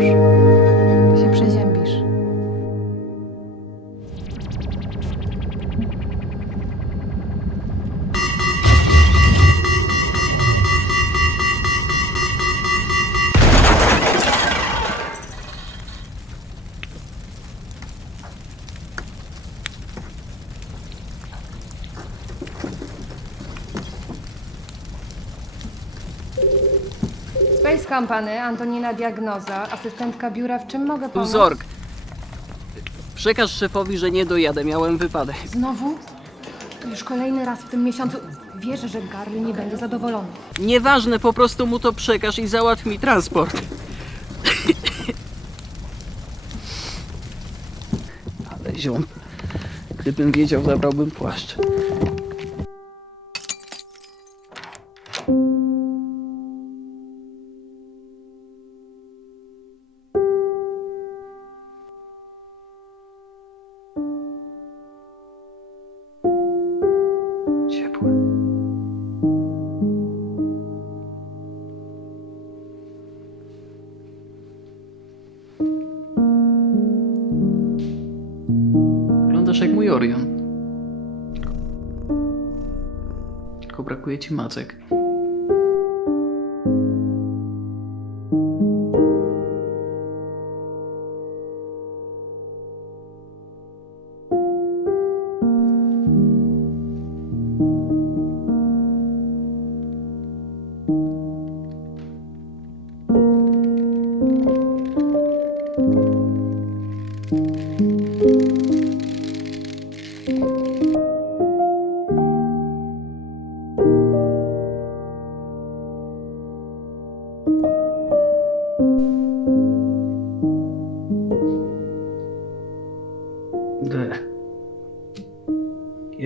już. To się przeziębi. Grace Company, Antonina Diagnoza, asystentka biura. W czym mogę Tu pomóc? Zork. Przekaż szefowi, że nie dojadę, miałem wypadek. Znowu? To już kolejny raz w tym miesiącu. Wierzę, że Garly nie będzie zadowolony. Nieważne, po prostu mu to przekaż i załatw mi transport. Ale ziom, gdybym wiedział, zabrałbym płaszcz. Wyglądasz jak mój Orion. Tylko brakuje ci macek. D.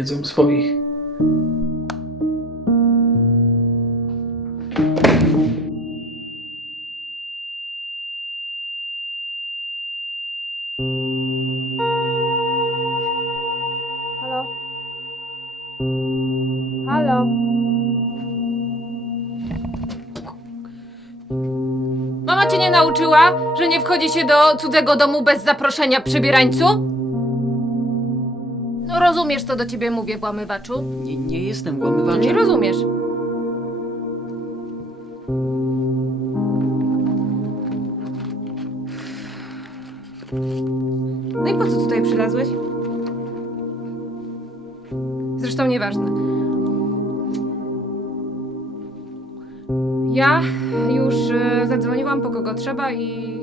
Jedzą swoich. Mama cię nie nauczyła, że nie wchodzi się do cudzego domu bez zaproszenia przybierańcu? Rozumiesz, co do ciebie mówię, włamywaczu? Nie, nie jestem Nie włamywaczem. rozumiesz. No i po co tutaj przylazłeś? Zresztą nieważne. Ja już e, zadzwoniłam po kogo trzeba i,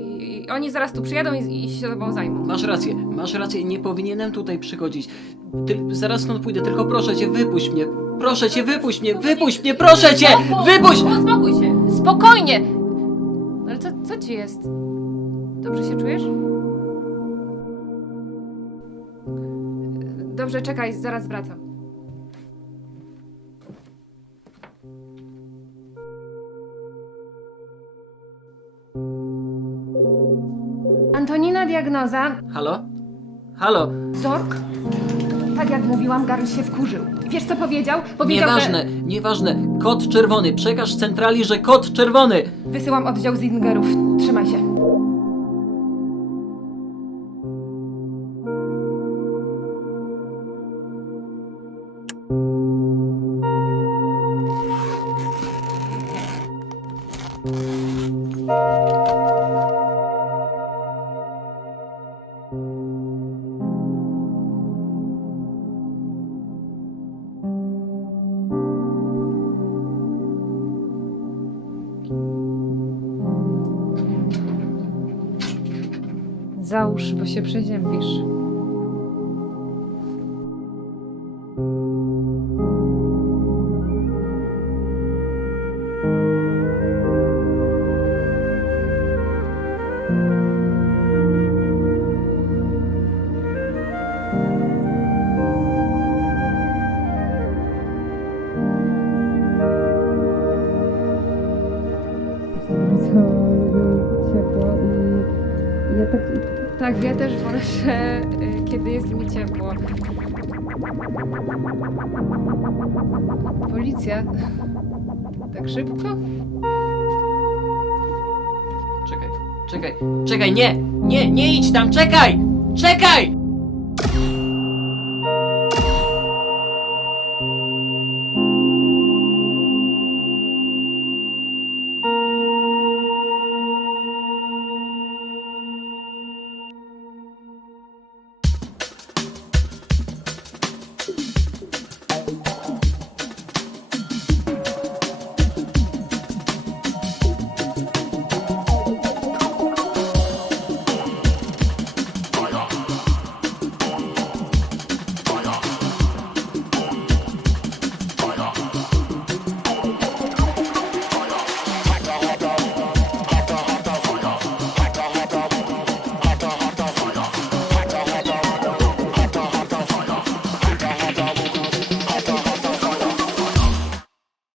i oni zaraz tu przyjadą i, i się tobą zajmą. Masz rację, masz rację, nie powinienem tutaj przychodzić. Ty, zaraz stąd pójdę, tylko proszę cię, wypuść mnie. Proszę cię, wypuść mnie, wypuść mnie, proszę cię! Wypuść! Uspokój się! Spokojnie! Ale co, co ci jest? Dobrze się czujesz? Dobrze, czekaj, zaraz wracam. Antonina diagnoza. Halo? Halo? Zork? Tak jak mówiłam, Garl się wkurzył. Wiesz co powiedział? Powiedział, Nieważne, nieważne. Kod czerwony, przekaż centrali, że kod czerwony! że... Wysyłam oddział Zingerów. Trzymaj się. Załóż, bo się przeziębisz. Tak, ja też że y, kiedy jest mi ciepło. Policja? Tak szybko? Czekaj, czekaj, czekaj, nie! Nie, nie idź tam, czekaj! Czekaj!